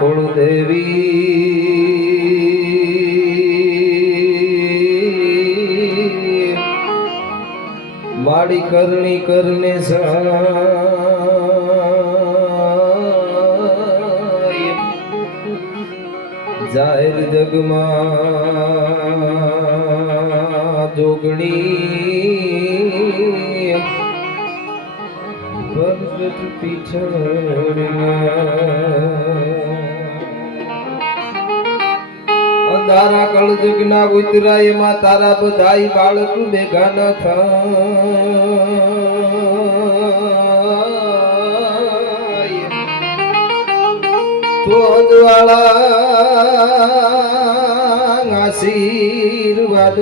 કુળદેવી માડી કરણી કરને જાહેર જગમાં જોગણી પ્રગટ પીછળ અંધારા કળ જગના ઉતરાય માં તારા બધાય બાળક ભેગા ન થાય તો અજવાળા આશીર્વાદ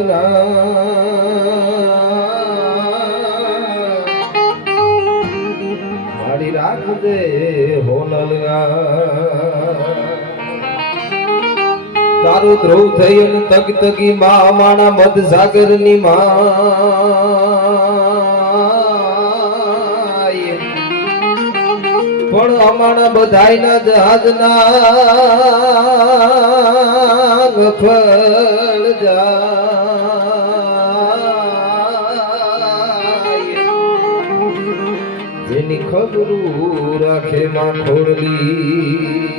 મારી રાખ દે હોનલગા તારો ધ્રુવ થઈ અને તગ તગી માં માણા મધ સાગર ની પણ અમારા બધાય ના જહાજ ના ગફળ જાય જેની ખબરું રાખે માં ખોડલી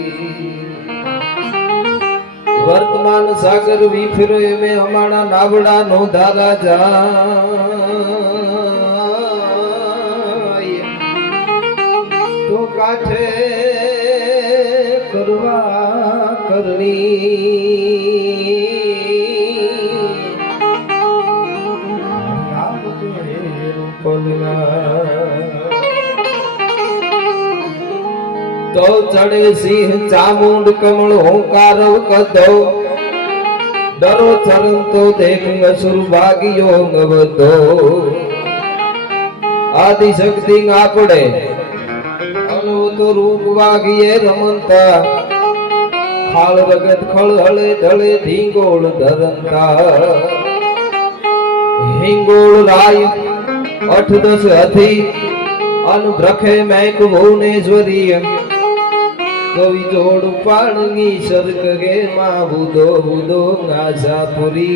વર્તમાન સાગર વિફરે મે અમારા નાવડા નો ધારા જાય તો કાઠે કરવા કરણી તો ચડે સિંહ ચામુંડ કમળ હોંકાર કદો ડરો ચરણ તો દેખ અસુર ભાગ્યો ગવદો આદિ શક્તિ આપડે અનુ તો રૂપ વાગીએ રમંતા ખાળ રગત ખળ હળે ઢળે ઢીંગોળ ધરંતા હિંગોળ રાય 8-10 હથી અનુભ્રખે મેક ભુવનેશ્વરી કવિ જોડ પાણની સર્ગ ગે માં બુદો બુદો ગાજાપુરી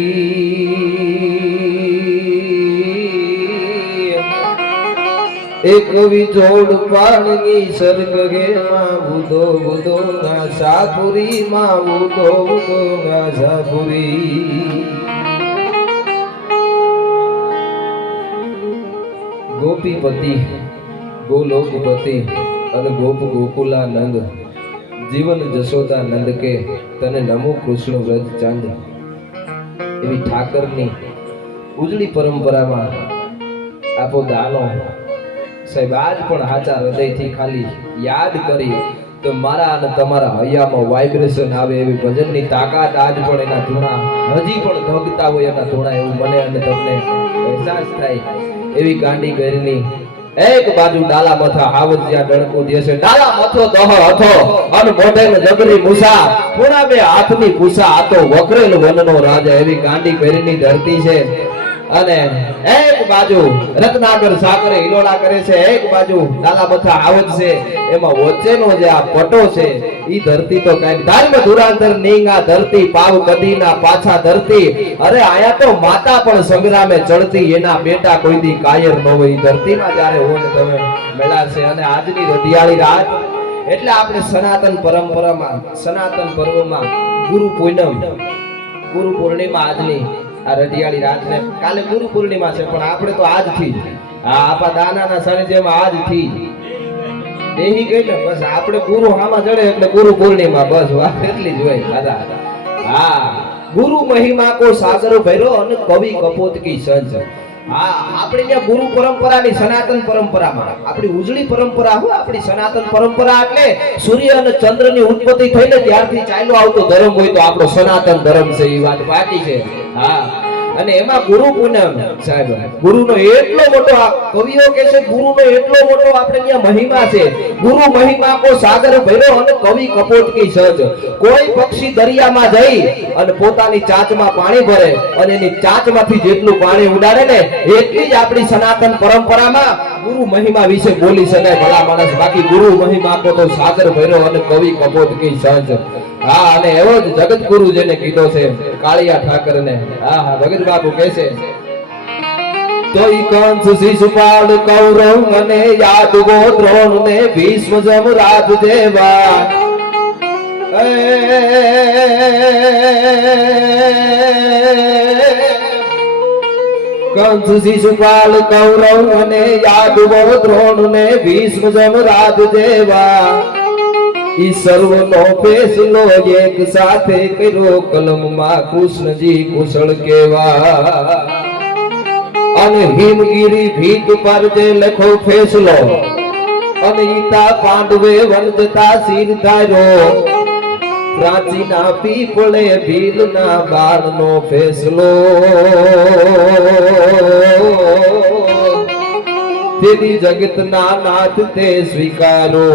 એ કવિ જોડ પાણની સર્ગ ગે માં બુદો બુદો ગાજાપુરી માં બુદો બુદો ગાજાપુરી ગોપીપતિ ગોલોકપતિ અને ગોપ ગોકુલાનંદ જીવન જશોદા નંદ કે તને નમો કૃષ્ણ વ્રજ ચંદ એવી ઠાકરની ઉજળી પરંપરામાં આપો દાનો સાહેબ આજ પણ હાચા હૃદયથી ખાલી યાદ કરી તો મારા અને તમારા હૈયામાં વાઇબ્રેશન આવે એવી ભજનની તાકાત આજ પણ એના ધૂણા હજી પણ ધગતા હોય એના ધૂણા એવું મને અને તમને અહેસાસ થાય એવી ગાંડી ગરની એક બાજુ ડાલા મથા હાવજિયા ડણકો દેશે ડાલા મથો દહ હતો અને મોઢે જબરી મૂસા થોડા બે હાથની પૂસા આ તો વકરેલ વનનો રાજા એવી ગાંડી ગરની ધરતી છે અને એક બાજુ રત્નાકર સાકરે હિલોડા કરે છે એક બાજુ ડાલા મથા હાવજ છે એમાં વચ્ચેનો જે આ પટો છે ઈ ધરતી તો કાઈ ધર્મ ધુરાંતર નીંગા ધરતી પાવ કદીના પાછા ધરતી અરે આયા તો માતા પણ સંગ્રામે ચડતી એના બેટા કોઈ દી કાયર ન હોય ધરતીમાં જ્યારે હોય તમે મેળાશે અને આજની રઢિયાળી રાત એટલે આપણે સનાતન પરંપરામાં સનાતન પર્વમાં ગુરુ પૂર્ણિમા આજની આ રઢિયાળી રાત ને કાલે ગુરુ પૂર્ણિમા છે પણ આપણે તો આજથી આપા દાનાના સાનિધ્યમાં આજથી દેહી ગઈ ને બસ આપણે ગુરુ હામાં જડે એટલે ગુરુ પૂર્ણિમા બસ વાત એટલી જ હોય દાદા હા ગુરુ મહિમા કો સાગર ભૈરો અને કવિ કપોત કી સંજ હા આપણી જે ગુરુ પરંપરાની સનાતન પરંપરામાં આપણી ઉજળી પરંપરા હોય આપણી સનાતન પરંપરા એટલે સૂર્ય અને ચંદ્રની ઉત્પત્તિ થઈને ત્યારથી ચાલ્યો આવતો ધર્મ હોય તો આપણો સનાતન ધર્મ છે એ વાત બાકી છે હા અને એમાં ગુરુ પૂનમ સાહેબ ગુરુનો એટલો મોટો કવિઓ કહે છે ગુરુનો એટલો મોટો આપણે ત્યાં મહિમા છે ગુરુ મહિમા કો સાગર ભર્યો અને કવિ કપોત કી સજ કોઈ પક્ષી દરિયામાં જઈ અને પોતાની ચાંચમાં પાણી ભરે અને એની ચાંચમાંથી જેટલું પાણી ઉડાડે ને એટલી જ આપણી સનાતન પરંપરામાં ગુરુ મહિમા વિશે બોલી શકાય ભલા માણસ બાકી ગુરુ મહિમા કો તો સાગર ભર્યો અને કવિ કપોત કી સજ હા અને એવો જ જગત ગુરુ જેને કીધો છે કાળિયા ઠાકર ને હા હા ભગત બાપુ કહે છે તોય કંસ શિશુપાલ કૌરવ અને યાદ ગો દ્રોણ ને ભીષ્મ જમરાજ દેવા કંસ શિશુપાલ કૌરવ અને યાદ ગો દ્રોણ ને ભીષ્મ જમરાજ દેવા ઈ સર્વનો ફેસલો એક સાથે કર્યો કલમમાં કૃષ્ણજી કુશળ કેવા અને હિમગીરી ભીત પર જે લખો ફેસલો અને ઈતા પાંડવે વનજતા શિર ધાર્યો પ્રાચીના પીપળે ભીલના બાણનો ફેસલો તેની જગતના નાથ તે સ્વીકારો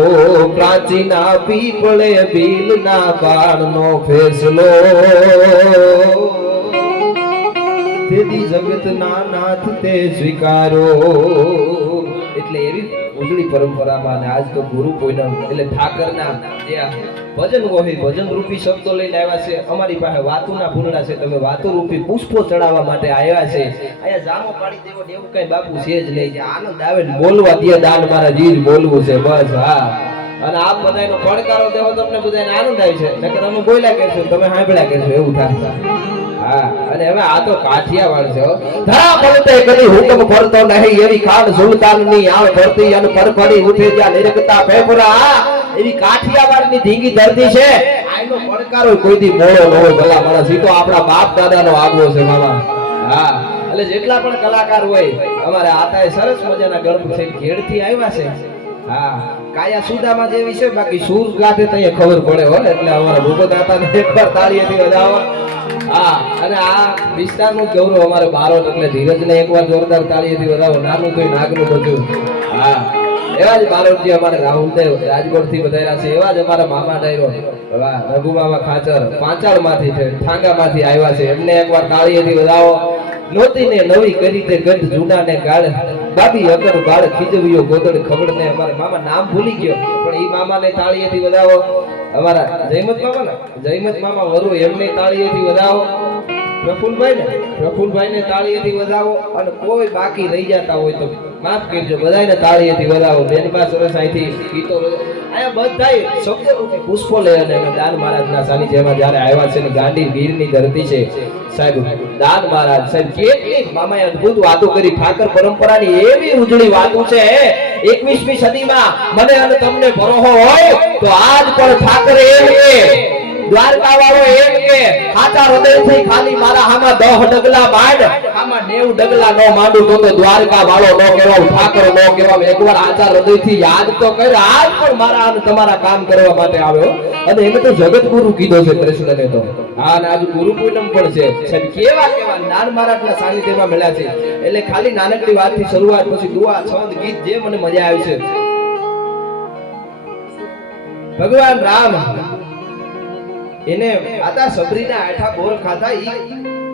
પ્રાચીના પીપળે ભીલના બાણનો ફેસલો તેની જગતના નાથ તે સ્વીકારો એટલે એવી ઉજળી પરંપરામાં આજ તો ગુરુ પૂનમ એટલે ઠાકરના જે ભજન હોય ભજન રૂપી શબ્દો લઈને આવ્યા છે અમારી પાસે વાતુના ભૂંડા છે તમે વાતુ રૂપી પુષ્પો ચડાવવા માટે આવ્યા છે અહીંયા જામો પાડી દેવો એવું કઈ બાપુ છે જ નહીં કે આનંદ આવે ને બોલવા દે દાન મારા જીજ બોલવું છે બસ હા અને આપ બધાનો પડકારો દેવો તમને બધાને આનંદ આવે છે નકર અમે બોલ્યા કરશું તમે સાંભળ્યા કરશો એવું થાય હા અને હવે આ તો કાઠિયાવાડ છે ધરા પડતે કરી હુકમ ફરતો નહીં એવી ખાન સુલતાનની આવ ફરતી અને પરફરી ઉઠે ત્યાં નિરગતા ફેફરા એવી કાઠિયાવાડની ધીંગી ધરતી છે આનો પડકારો કોઈ દી મોળો ન હોય ભલા માણસ ઈ તો આપણા બાપ દાદાનો આગવો છે મામા હા એટલે જેટલા પણ કલાકાર હોય અમારે આતાએ સરસ મજાના ગળપ છે ઘેડથી આવ્યા છે હા કાયા સુદામાં જેવી છે બાકી સૂર ગાતે તો ખબર પડે હો એટલે અમારા ભૂપત દાતાને એકવાર તાળીએથી વધાવો હા અને આ વિસ્તારનું ગૌરવ અમારે બારોટ એટલે ધીરજને એકવાર જોરદાર તાળીએથી વધાવો નાનું તો નાગનું બધું હા એવા જ બારોટજી અમારે રાહુલદેવ રાજકોટથી વધાર્યા છે એવા જ અમારા મામા ડાયરો વાહ રઘુમામા ખાચર પાંચાળમાંથી છે ઠાંગામાંથી આવ્યા છે એમને એકવાર તાળીએથી વધાવો નોતીને નવી કરી તે ગંધ જૂનાને ગાળ બાબી અગર બાળ ખીજવ્યો ગોદડ ખબડને અમારા મામા નામ ભૂલી ગયો પણ ઈ મામાને તાળીએથી વધાવો અમારા જયમત મામા વરુ એમને તાળીએથી વધાવો પ્રફુલભાઈ ને તાળીએથી વધાવો અને કોઈ બાકી રહી જતા હોય તો માફ કરજો બધાને તાળીએથી વધાવો બેનબા સરસ અહીંથી ગીતો આયા બધાય શબ્દ રૂપી પુષ્પો લઈ અને દાન મહારાજના સાનિધ્યમાં જ્યારે આવ્યા છે ને ગાંડી વીરની ધરતી છે સાહેબ દાન મહારાજ સાહેબ કેટલી મામાએ અદ્ભુત વાતો કરી ઠાકર પરંપરાની એવી ઉજળી વાતો છે 21મી સદીમાં મને અને તમને ભરોહો હોય તો આજ પણ ઠાકર એમ કે દ્વારકા વાળો એમ કે સાચા હૃદયથી ખાલી મારા હામાં 10 ડગલા માંડ આમાં 90 ડગલા નો માંડું તો દ્વારકા વાળો નો કહેવાય ઠાકર નો કહેવાય એકવાર આચા હૃદયથી યાદ તો કર આજ પણ મારા અને તમારા કામ કરવા માટે આવ્યો અને એને તો જગત ગુરુ કીધો છે કૃષ્ણને તો હા અને આજ ગુરુ પૂનમ પણ છે સાહેબ કેવા નાન મહારાજના સાનિધ્યમાં મળ્યા છે એટલે ખાલી નાનકડી વાતથી શરૂઆત પછી દુઆ છંદ ગીત જે મને મજા આવી છે ભગવાન રામ એને આતા સબરીના આઠા બોર ખાધા ઈ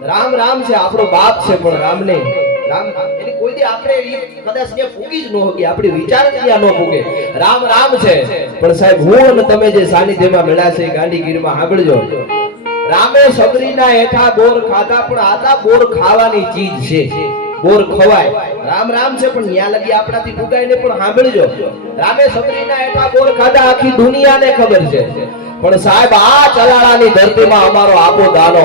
રામ રામ છે આપણો બાપ છે પણ રામને રામ એની કોઈ દી આપણે કદાચ ને ફૂગી જ ન હોગી આપણી વિચાર ત્યાં ન ફૂગે રામ રામ છે પણ સાહેબ હું અને તમે જે સાનિધ્યમાં મળ્યા છે ગાંધીગીરમાં સાંભળજો રામે સબરીના હેઠા બોર ખાધા પણ આતા બોર ખાવાની ચીજ છે બોર ખવાય રામ રામ છે પણ ન્યા લગી આપણાથી ફૂગાય ને પણ સાંભળજો રામે સબરીના હેઠા બોર ખાધા આખી દુનિયાને ખબર છે પણ સાહેબ આ ચલાળાની ધરતીમાં અમારો આપો દાનો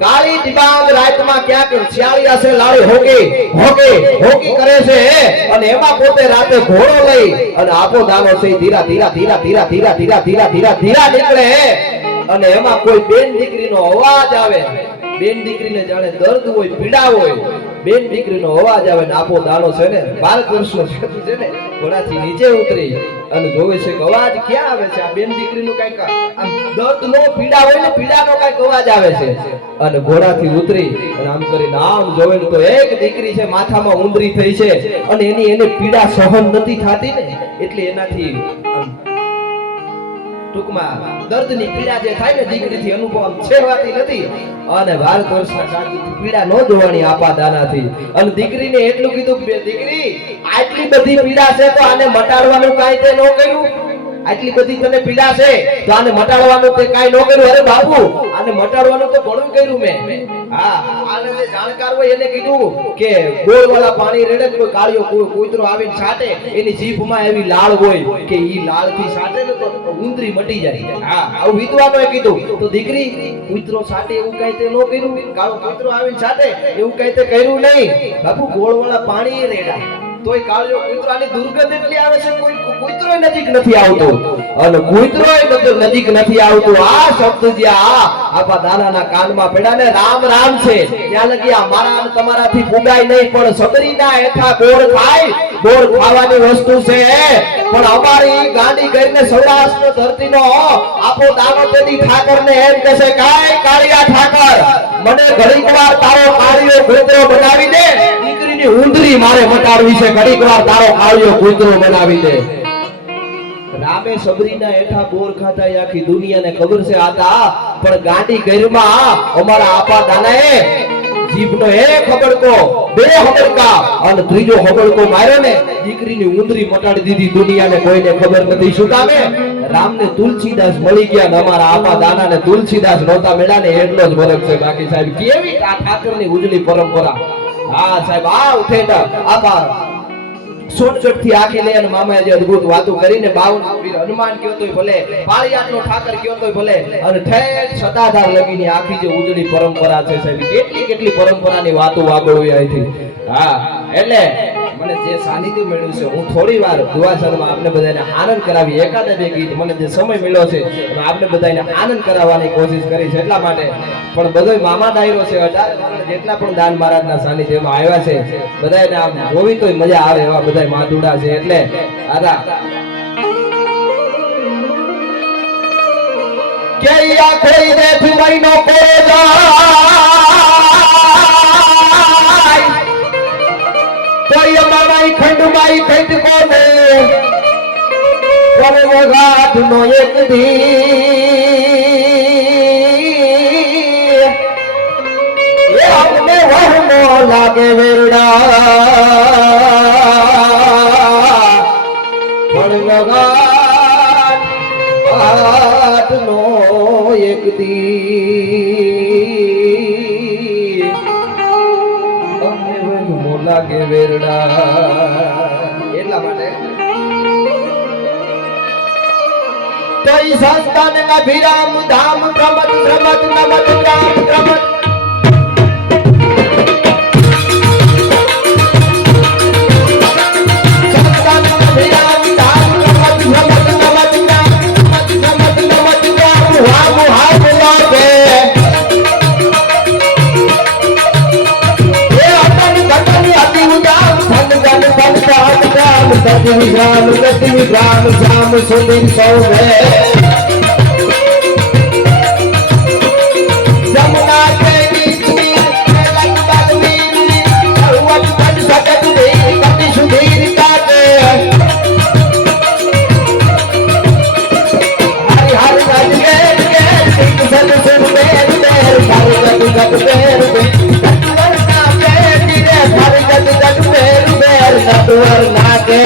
કાળી દિબાંગ રાતમાં ક્યાંક શિયાળી આસે લાળી હોકી કરે છે અને એમાં પોતે રાતે ઘોડો લઈ અને આપો દાનો છે ધીરા નીકળે અને એમાં કોઈ બેન દીકરીનો અવાજ આવે બેન દીકરીને જાણે દર્દ હોય પીડા હોય બેન દીકરીનો અવાજ આવે ને આપો દાનો છે ને બાલકૃષ્ણ છે ને ઘોડાથી નીચે ઉતરી અને જોવે છે કે અવાજ ક્યાં આવે છે આ બેન દીકરીનું કઈક આમ દર્દનો પીડા હોય ને પીડાનો કઈક અવાજ આવે છે અને ઘોડાથી ઉતરી અને આમ કરીને આમ જોવે તો એક દીકરી છે માથામાં ઊંદરી થઈ છે અને એને પીડા સહન નથી થતી ને એટલે એનાથી ટૂંકમાં દર્દની પીડા જે થાય ને દીકરીથી અનુભવ છેવાતી નથી અને 12 વર્ષના શાંતિથી પીડા ન જોવાની આપા દાનાથી અને દીકરીને એટલું કીધું કે દીકરી આટલી બધી પીડા છે તો આને મટાડવાનું કાંઈ તે ન કર્યું આટલી બધી તને પીડા છે તો આને મટાડવાનું તે કાંઈ ન કર્યું અરે બાબુ આને મટાડવાનું તો ઘણું કર્યું મેં હા આને જે જાણકાર હોય એને કીધું કે ગોળવાળા પાણી રેડે કોઈ કાળિયો કૂતરો આવીને છાટે એની જીભમાં એવી લાળ હોય કે ઈ લાળથી છાટે ને તો ઊંદરી મટી જાય હા આવું વિદ્વાનોએ કીધું તો દીકરી કૂતરો છાટે એવું કાંઈ તે ન કર્યું કાળો કૂતરો આવીને છાટે એવું કાંઈ તે કર્યું નહીં બાપુ ગોળવાળા પાણી રેડાય તોય કાળિયો કૂતરાની દુર્ગંધ એટલી આવે છે કોઈ કૂતરોય નજીક નથી આવતો અને કૂતરોય નજીક નથી આવતો આ શબ્દ જે આપા દાનાના કાનમાં પડ્યા ને રામ રામ છે ત્યાં લગી આ મારા અને તમારાથી પુગાય નહીં પણ સબરીના હેઠા બોર ખાય બોર ખાવાની વસ્તુ છે પણ અમારી ગાંડી કરીને સૌરાષ્ટ્ર ધરતીનો આપો દાનો તેની ઠાકરને એમ કહેશે કાય કાળિયા ઠાકર મને ઘડીકવાર તારો કાળિયો કૂતરો બનાવી દે દીકરીની ઊંદરી મારે મટાડવી છે ઘડીકવાર તારો કાળિયો કૂતરો બનાવી દે રામે સબરીના હેઠા બોર ખાતા આખી દુનિયાને ખબર છે આતા પણ ગાંડી ગઈરમાં અમારા આપા દાનાએ જીભનો એક હબડકો બે હબડકા અને ત્રીજો હબડકો માર્યો ને દીકરીની ઊંદરી મટાડી દીધી દુનિયાને કોઈને ખબર નથી શું કામે રામને તુલસીદાસ મળી ગયા ને અમારા આપા દાનાને તુલસીદાસ નહોતા મળ્યા ને એટલો જ ફરક છે બાકી સાહેબ કેવી આ ઠાકરની ઉજળી પરંપરા હા સાહેબ આ ઉઠે આપા સોનગઢ થી આખી લઈ અને મામાએ જે અદ્ભુત વાતો કરીને 52 વીર હનુમાન કયો તોય ભલે પાળિયાદનો ઠાકર કયો તોય ભલે અને ઠેઠ સતાધાર લગીની આખી જે ઉજળી પરંપરા છે સાહેબ કેટલી પરંપરાની વાતો આગળ હોય અહીંથી હા એટલે મને જે સાનિધ્ય મળ્યું છે હું થોડી વાર દુઆસરમાં આપને બધાને આનંદ કરાવી એકાદ બે ગીત મને જે સમય મળ્યો છે એમાં આપને બધાને આનંદ કરાવવાની કોશિશ કરી છે એટલા માટે પણ બધોય મામા ડાયરો છે 18 જેટલા પણ દાન મહારાજના સાનિધ્યમાં આવ્યા છે બધાને આમ જોવી તોય મજા આવે એવા બધાય માધુડા છે એટલે આદા કે યા કોઈ દેખ મહિનો કોઈ જાય કોઈ મામાઈ ખંડમાઈ ખંડ કોને કોને વગાટ નો એક દી એ અમને વહમો લાગે વેરડા પણ વગાટ નો એક દી અમને વહમો લાગે વેરડા એટલા માટે તોય સંસ્થાન ના વિરામ ધામ પ્રમત શ્રમત નમત રામ પ્રમત સંસ્થાન ના વિરામ ધામ પ્રમત શ્રમત નમત રામ પ્રમત નમત રામ વામ હાથ લાગે એ અતન ગતન અતિ ઉદામ ધન ધન ધન ધન રામ ગતિ વિગ્રામ શ્યામ સુંદર સૌભે જમુના કે બીચ में लग बलवीर भगवत पद सकत दे गति सुधीर काटे हरि हर गज के सिंह सन सुन बेर बेर हर गज गज बेर बेर नटवर ना बेटी रे हर गज गज बेर बेर नटवर ना के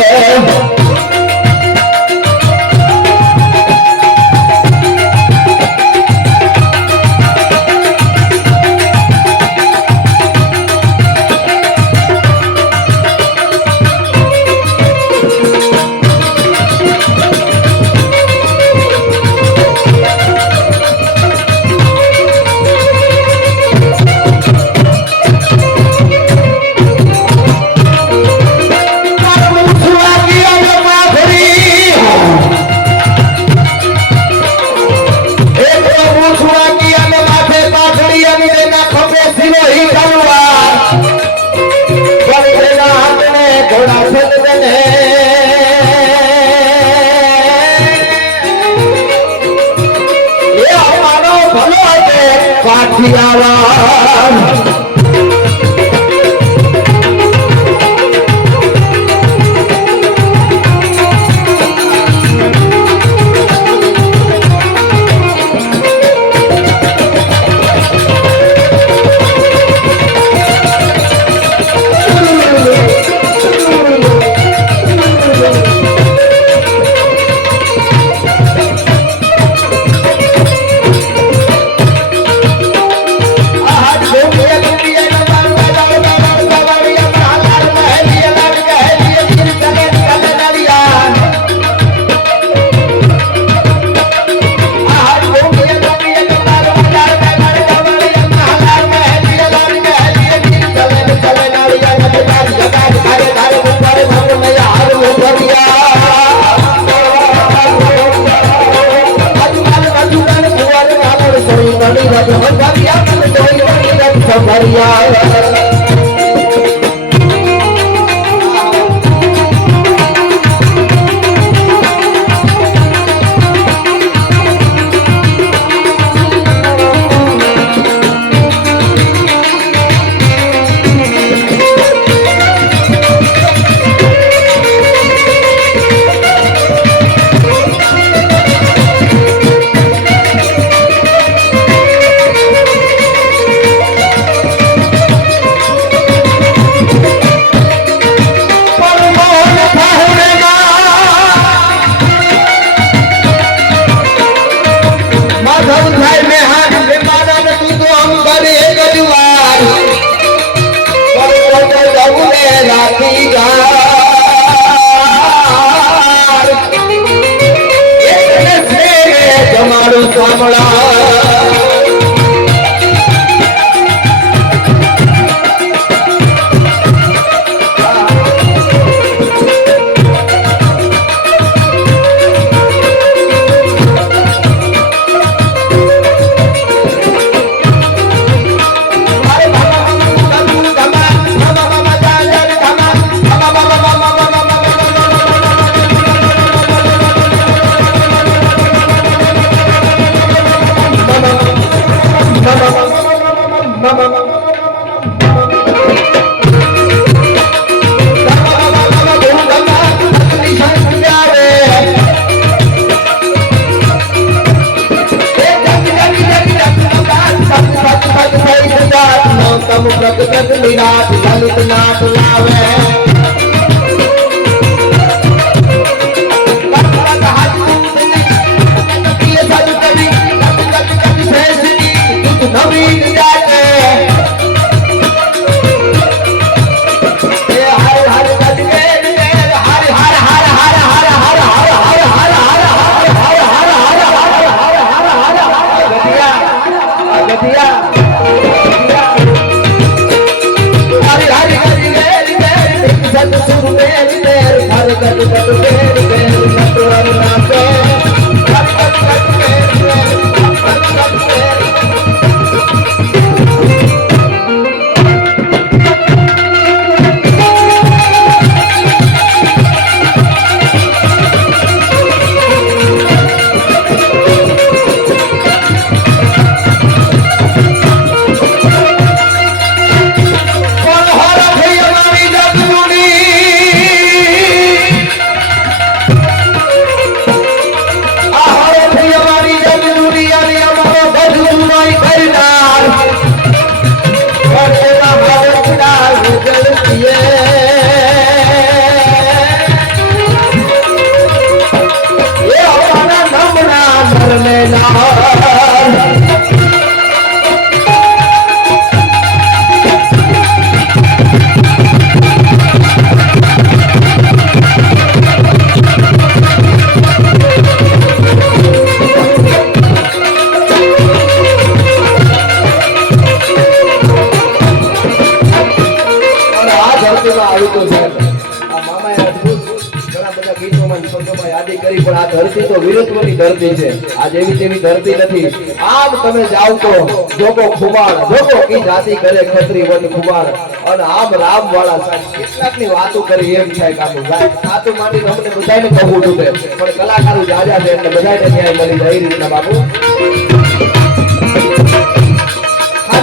ધરતી તો વીરત્વની ધરતી છે, આ જેવી તેવી ધરતી નથી. આમ તમે જાવ તો જોકો ખુમાર, જોકો કી જાતિ કરે ખત્રી વન ખુમાર, અને આમ રામ વાળા કેટલાકની વાતો કરી એમ થાય કામ ભાઈ સાતું માંડીને અમને બધાને કહું તૂટે, પણ કલાકારો જાજા છે એટલે બધાને ન્યાય મળી જાય એ રીતના બાપુ.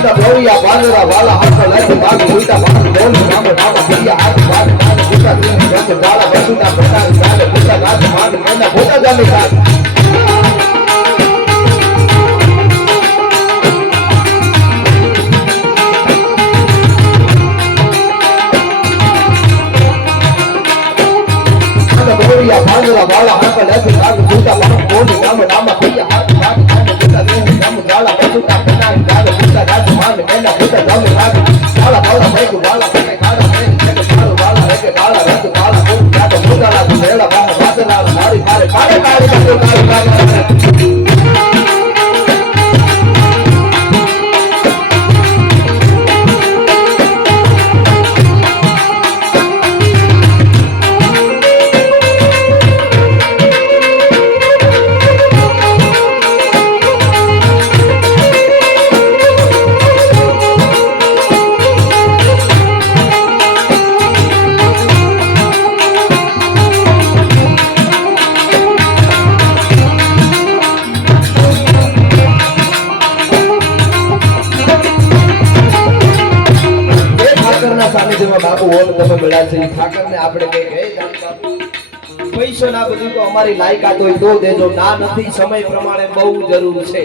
આંધા બોરિયા બાંદરા વાલા હાથ લાગી ભાગ ઉલટા ભાગ બોલ નામ નામ ભૈયા હાથ ભાગ પૂછા તીની જત વાલા વસુના ભટા ગાલે પૂછા ગાત માન મેના ભોટા જામે ગાત બાંદરા વાલા હાથ લાગી ભાગ ઉલટા ભાગ બોલ નામ નામ ભૈયા હાથ ભાગ પૂછા તીની જત વાલા વસુના ભટા ગાલે પૂછા ગાત માન મેના ભોટા જામે ગાત વાલા વાલા ભાઈ વાલા ભાઈ કાળા ભાઈ વાલા રે કે કાળા રંગ કાળા કોણ જાતો મોદાલા દેલા વાહ વાદલા મારી મારે કાળે કાળે કાળે બાપુ ઓલ તમે મળ્યા છે ઠાકરને આપણે કઈ ગઈ બાપુ પૈસો ના બધું તો અમારી લાયકાત હોય તો દેજો ના નથી સમય પ્રમાણે બહુ જરૂર છે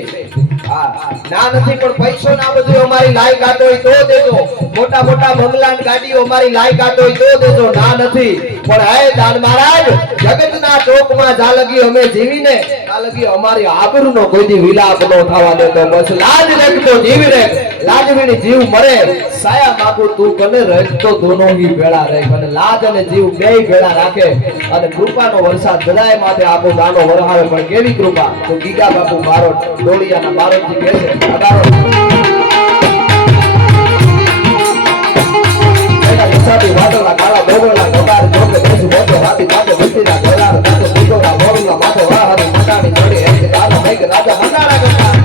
હા ના નથી પણ પૈસો ના બધું અમારી લાયકાત હોય તો દેજો મોટા મોટા બંગલા ગાડીઓ અમારી લાયકાત હોય તો દેજો ના નથી પણ હે દાન મહારાજ જગતના ટોકમાં જાલગી અમે જીવીને જાલગી અમારી આબરૂનો કોઈ દી વિલાપ ન થવા દેતો બસ લાજ રાખતો જીવી રે લાજવીની જીવ મરે સાયા બાપુ તું કને રહેતો દોનો હી ભેળા રહે અને લાજ અને જીવ બેય ભેળા રાખે અને કૃપાનો વરસાદ બધાય માથે આપો દાનો વરહાવે પણ કેવી કૃપા તો ગીગા બાપુ મારો ડોળિયાના બારોજી કહે છે અગારો એના હિસાબી વાદળા કાળા બોગળા ગોગાર જોકે દેશ મોટો હાથી પાટે વસ્તીના ગોલાર દાતો દીકોરા મોરલા માથે વાહરી મટાની ચડી એક દાનો મેઘ રાજા મંડારા કરતા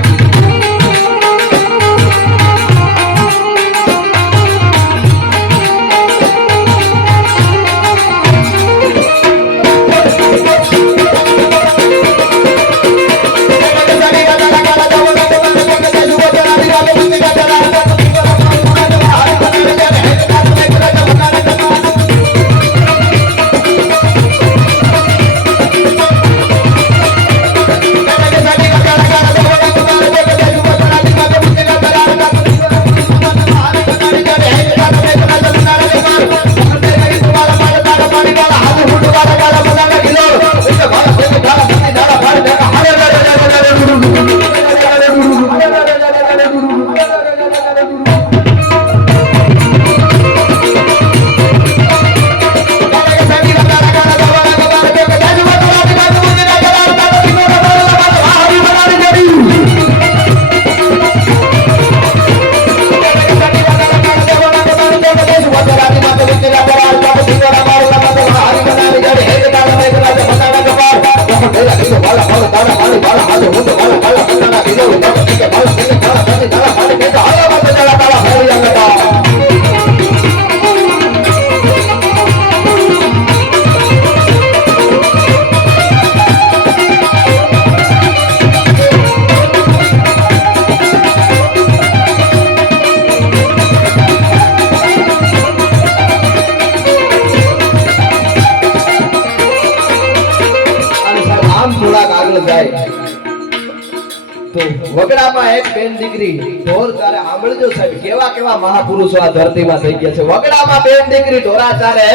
વગડામાં એક બેન દીકરી ઢોર ચારે સાંભળજો સાહેબ કેવા કેવા મહાપુરુષો આ ધરતીમાં થઈ ગયા છે વગડામાં બેન દીકરી ઢોરા ચારે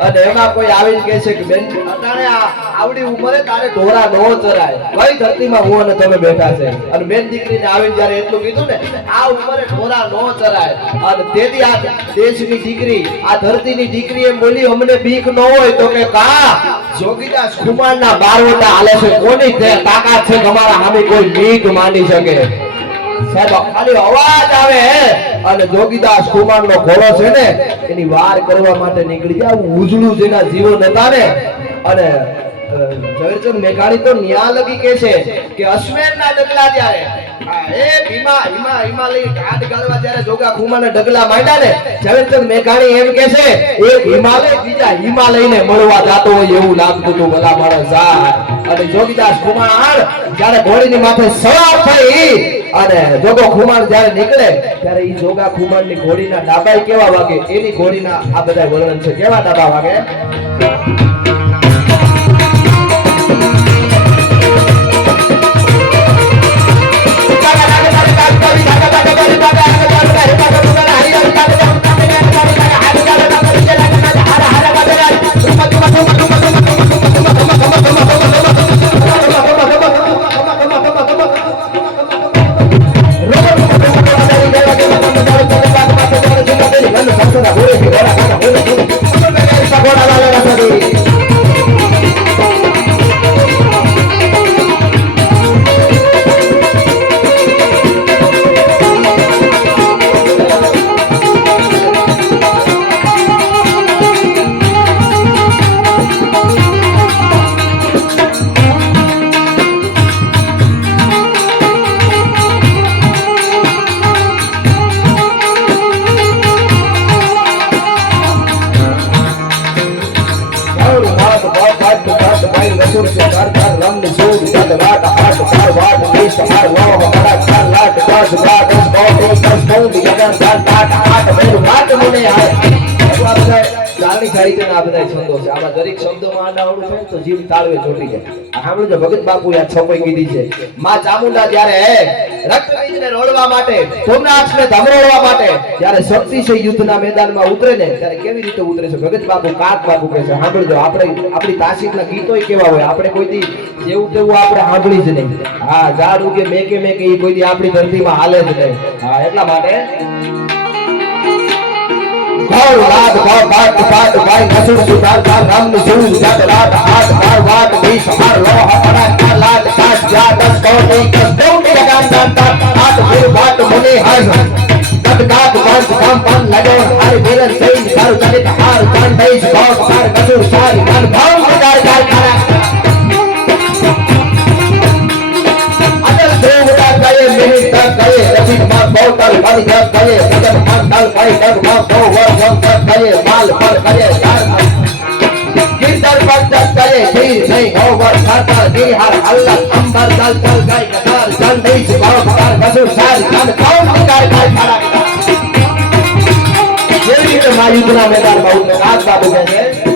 અને એમાં કોઈ આવીને કહે છે કે બેન અટાણે આવડી ઉંમરે તારે ઢોરા નો ચરાય કઈ ધરતીમાં હું અને તમે બેઠા છે અને બેન દીકરીને આવીને જ્યારે એટલું કીધું ને આ ઉંમરે ઢોરા નો ચરાય અને તેથી આ દેશની દીકરી આ ધરતીની દીકરી એમ બોલી અમને બીક ન હોય તો કે કા જોગીદાસ ખુમાણના બારવટા હાલે છે કોની તાકાત છે કે અમારા સામે કોઈ બીક માંડી શકે સાહેબ ખાલી અવાજ આવે અને જોગીદાસ કુમારનો ઘોડો છે ને એની વાર કરવા માટે નીકળી જાય ઉજળું જેના જીવન હતા ને અને ઝવેરચંદ મેઘાણી તો ન્યા લગી કે છે કે અશ્વેરના ડગલા ત્યારે એ હિમાલય ઘાટ ગાળવા જ્યારે જોગા ખુમાને ડગલા માંડ્યા ને ઝવેરચંદ મેઘાણી એમ કે છે એક હિમાલય બીજા હિમાલયને મળવા જાતો હોય એવું લાગતું હતું ભલા માણસ અને જોગીદાસ કુમાર જ્યારે ઘોડીની માથે સવાર થઈ અને જોગો ખુમાર જ્યારે નીકળે ત્યારે ઈ જોગા ખુમારની ઘોડીના ડાબાઈ કેવા વાગે એની ઘોડીના આ બધા વર્ણન છે કેવા ડાબા વાગે ભગત બાપુ આ છોકરી કીધી છે માં ચામુંડા જ્યારે રક્તબીજને રોડવા માટે સોમનાથને ધમરોડવા માટે જ્યારે શક્તિશય યુદ્ધના મેદાનમાં ઉતરે ને ત્યારે કેવી રીતે ઉતરે છે ભગત બાપુ કાક બાપુ કહે છે સાંભળજો આપણે આપણી તાસીરના ગીતોય કેવા હોય આપણે કોઈથી જેવું તેવું આપણે સાંભળી જ નહીં હા ઝાડ ઉગે મેકે મેકે એ કોઈથી આપણી ધરતીમાં હાલે જ નહીં હા એટલા માટે ઘોર રાત ઘોર બાટ બાટ ભાઈ કસુર સુધાર ધાર રામ ની સૂર જાત રાત હાથ બાર વાત વીસ હાર લો હપડા કા લાટ કાશ જા દસ કોટી કસ દેવની લગાન દાન દાન હાથ ફિર બાટ મુને હાર કદ કાત પાંચ કામ પન લગો હર બેરન સૈન કર ચલિત હાર ચાંદ દેશ ઘોર હાર કસુર સારી મન ભાવ મગાર ગાર કરા અદલ દેવતા ગયે મિહિર તક ગયે રસિક માં બોતલ બની જગ ગયે સજન મન દલ કઈ ડગ માં દો વર વંશત ગયે માલ પર ગયે ચાર કીર્તન પર જગ ગયે ધીર નહીં હોવર ખાતા નિહાર અલ્લાહ અંબર દલ દલ ગઈ કતાર ચાંદ દેશ ઘોર હાર કસુર સારી મન ભાવ મગાર ગાર કરા જેવી રીતે મા યુદ્ધના મેદાનમાં ઉતરે રાજ બાબુ કહે છે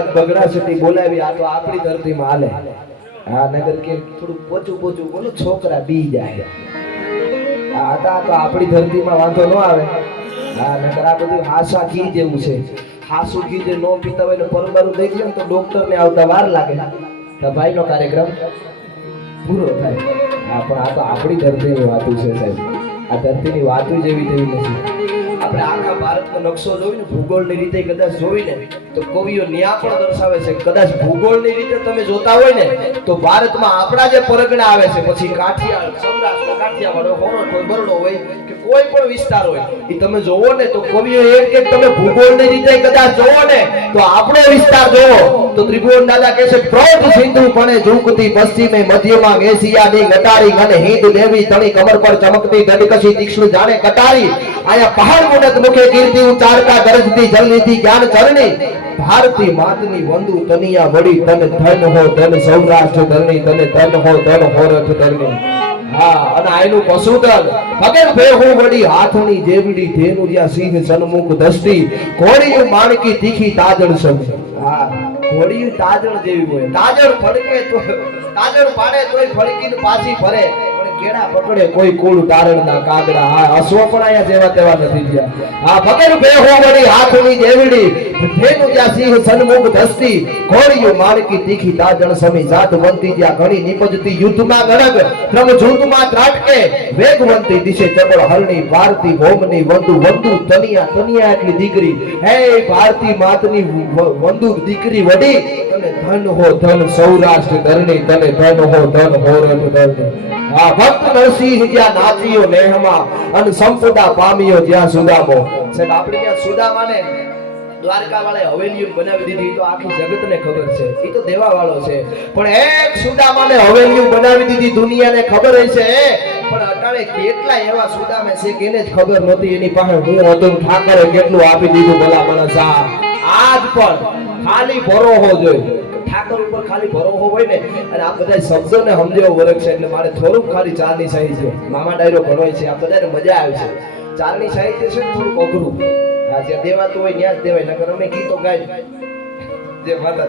કદાચ બગડા સુધી બોલાવી આ તો આપણી ધરતીમાં હાલે હા નગર કે થોડું પોચું પોચું બોલો છોકરા બી જાય આ તો આપણી ધરતીમાં વાંધો ન આવે હા નગર આ બધું હાસા ઘી જેવું છે હાસુ ઘી જે નો પીતા હોય ને પરબારું દઈ દે તો ડોક્ટર ને આવતા વાર લાગે તો ભાઈનો કાર્યક્રમ પૂરો થાય હા પણ આ તો આપણી ધરતીની વાતું છે સાહેબ આ ધરતીની વાતું જેવી તેવી નથી આપણે આખા ભારતનો નકશો જોઈને ભૂગોળની રીતે કદાચ જોઈને તો કવિઓ ન્યા પણ દર્શાવે છે કદાચ ભૂગોળની રીતે તમે જોતા હોય ને તો ભારતમાં આપણા જે પરગણા આવે છે પછી કાઠિયાવાડ સૌરાષ્ટ્ર કાઠિયાવાડ હોરોટ હોય બરડો હોય કે કોઈ પણ વિસ્તાર હોય એ તમે જોવો ને તો કવિઓ એક તમે ભૂગોળની રીતે કદાચ જોવો ને તો આપણો વિસ્તાર જોવો તો ત્રિભુવન દાદા કહે છે પ્રૌઢ સિંધુ પણ ઝૂકતી પશ્ચિમે મધ્યમાં એશિયાની ગટારી અને હિંદ દેવી તણી કમર પર ચમકતી દડકશી તીક્ષ્ણ જાણે કટારી આયા પહાડ મુનત મુખે કીર્તિ ઉચારતા ગરજતી જલનીતિ જ્ઞાન ચરણી ભારતી માતની વંદુ તનિયા વડી તન ધન હો ધન સૌરાષ્ટ્ર ધરણી તને ધન હો ધન હોરઠ ધરણી હા અને આયનું પશુધન પગર ભેહું વડી હાથની જેવડી ધેનું જ્યાં સિંહ સન્મુખ દષ્ટિ ઘોડીયું માણકી તીખી તાજણ સમ હા ઘોડીયું તાજણ જેવી હોય તાજણ ફડકે તો તાજણ પાડે તોય ફડકીને પાછી ફરે કેડા પકડે કોઈ કુળ તારણ ના કાગડા હા અશ્વ પણ આયા જેવા તેવા નથી ગયા હા પગર ભેહું વડી હાથની જેવડી ધેનું જ્યાં સિંહ સન્મુખ દષ્ટિ ઘોડીયું માણકી તીખી તાજણ સમી જાત બનતી જ્યાં ઘણી નિપજતી યુદ્ધમાં ગણગ ક્રમ જૂથમાં ત્રાટકે વેગવંતી દિશે ચપળ હરણી ભારતી ભૌમની વંદુ વંદુ તનિયા તનિયા એટલી દીકરી હે ભારતી માતની વંદુ દીકરી વડી તને ધન હો ધન સૌરાષ્ટ્ર ધરણી તને ધન હો ધન હોરઠ ધરણી હા ભક્ત નરસિંહ જ્યાં નાચ્યો નેહમાં અને સંપદા પામ્યો જ્યાં સુદામો સાહેબ આપણે ત્યાં સુદામાને દ્વારકા વાળે હવેલીઓ બનાવી દીધી તો આખી જગતને ખબર છે એ તો દેવા વાળો છે પણ એક સુદામાને હવેલીઓ બનાવી દીધી દુનિયાને ખબર છે પણ અટાણે કેટલા એવા સુદામે છે કે એને જ ખબર નહોતી એની પાસે હું હતો ઠાકરે કેટલું આપી દીધું ભલા માણસ આજ પણ ખાલી ભરોહો જોઈએ ઠાકર ઉપર ખાલી ભરોહો હોય ને અને આ બધા શબ્દોને સમજવો વર્ગ છે એટલે મારે થોડુંક ખાલી ચારની સાહી છે મામા ડાયરો ભણવાય છે આ બધાને મજા આવે છે ચારની સાહિત્ય છે ને થોડુંક અઘરું હા જ્યાં દેવાતું હોય ત્યાં જ દેવાય નકર અમે ગીતો ગાય જે માતા